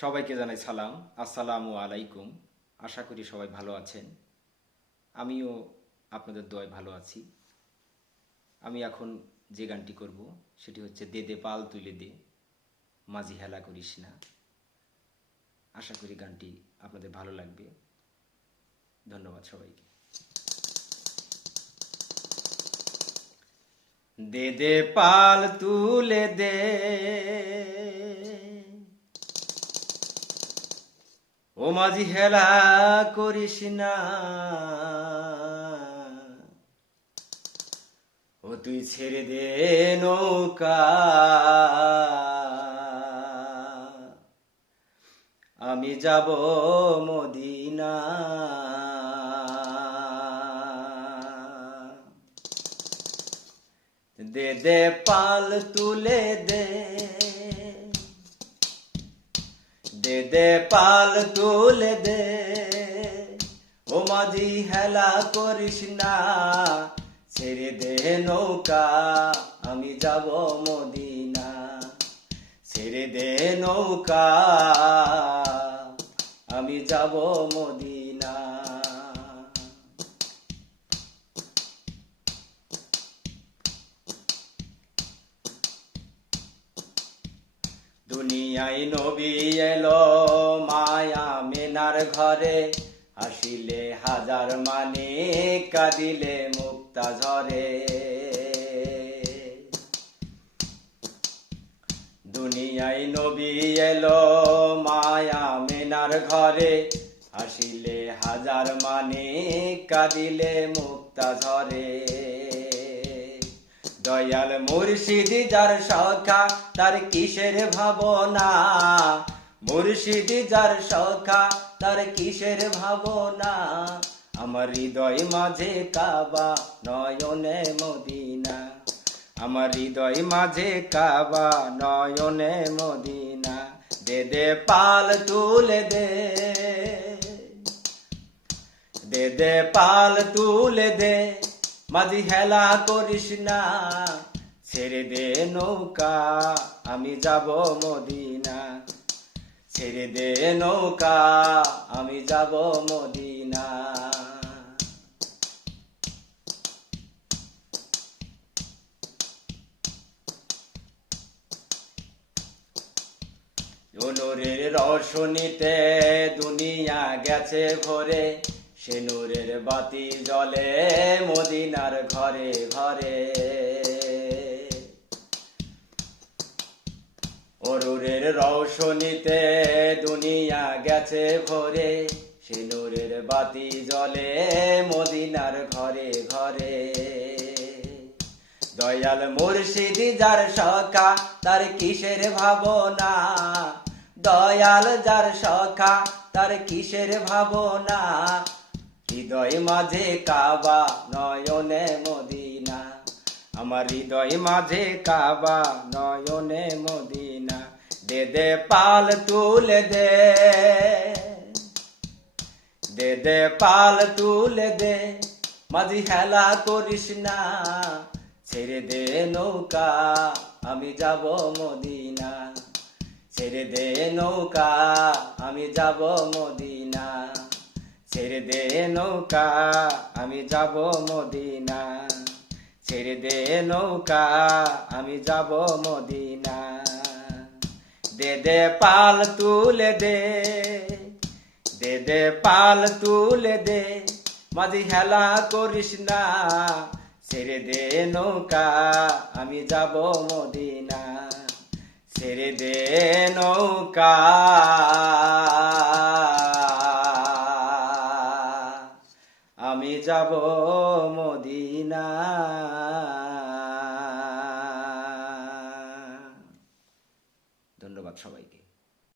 সবাইকে জানাই সালাম, আসসালামু আলাইকুম। আশা করি সবাই ভালো আছেন। আমিও আপনাদের দোয়ায় ভালো আছি। আমি এখন যে গানটি করব সেটি হচ্ছে দে দে পাল তুলে দে, মাঝি হেলা করিস না। আশা করি গানটি আপনাদের ভালো লাগবে। ধন্যবাদ সবাইকে। দে দে পাল তুলে দে, ও মাঝি হেলা করিস না। ও তুই ছেড়ে দে নৌকা, আমি যাব মদিনা। দে দে পাল তুলে দে, দে দে পাল তুলে দে, ও মাঝি হেলা করিস না। ছেড়ে দে নৌকা, আমি যাব মদিনা। ছেড়ে দে নৌকা, আমি যাব মদিনা। দুনিয়ায় নবী এলো মায়া মেনার ঘরে, হাসিলে হাজার মানে কাঁদিলে মুক্তা ঝরে। দুনিয়ায় নবী এলো মায়া মেনার ঘরে, হাসিলে হাজার মানে কাঁদিলে মুক্তা ঝরে। দয়াল মুর্শিদ যার সখা, তার কিসের ভাবনা। মুর্শিদ যার সখা, তার কিসের ভাবনা। আমার হৃদয় মাঝে কাবা, নয়নে মদিনা। আমার হৃদয় মাঝে কাবা, নয়নে মদিনা। দে দে পাল তুলে দে, দে দে পাল তুলে দে, মাঝি হেলা করিস না। ছেড়ে দে নৌকা, আমি যাব মদিনা। ছেড়ে দে নৌকা, আমি যাব মদিনা। নূরের রোশনীতে দুনিয়া গেছে ভরে, সে নূরের বাতি জ্বলে মদিনার ঘরে ঘরে। নূরের রোশনীতে দুনিয়া গেছে ভরে, সে নূরের বাতি জ্বলে মদিনার ঘরে ঘরে। দয়াল মুর্শিদ যার সখা, তার কিসের ভাবনা। দয়াল যার সখা, তার কিসের ভাবনা। হৃদয় মাঝে কাবা, নয়নে মদিনা। আমার হৃদয় মাঝে কাবা, নয়নে মদিনা। দে দে পাল তুলে দে, দে দে পাল তুলে দে, মাঝি হেলা করিস না। ছেড়ে দে নৌকা, আমি যাব মদিনা। ছেড়ে দে নৌকা, আমি যাব মদিনা। ছেড়ে দে নৌকা, আমি যাব মদিনা। ছেড়ে দে নৌকা, আমি যাব মদিনা। দে দে পাল তুলে দে, দে দে পাল তুলে দে, মাঝি হেলা করিস না। ছেড়ে দে নৌকা, আমি যাব মদিনা। ছেড়ে দে নৌকা, আমি যাব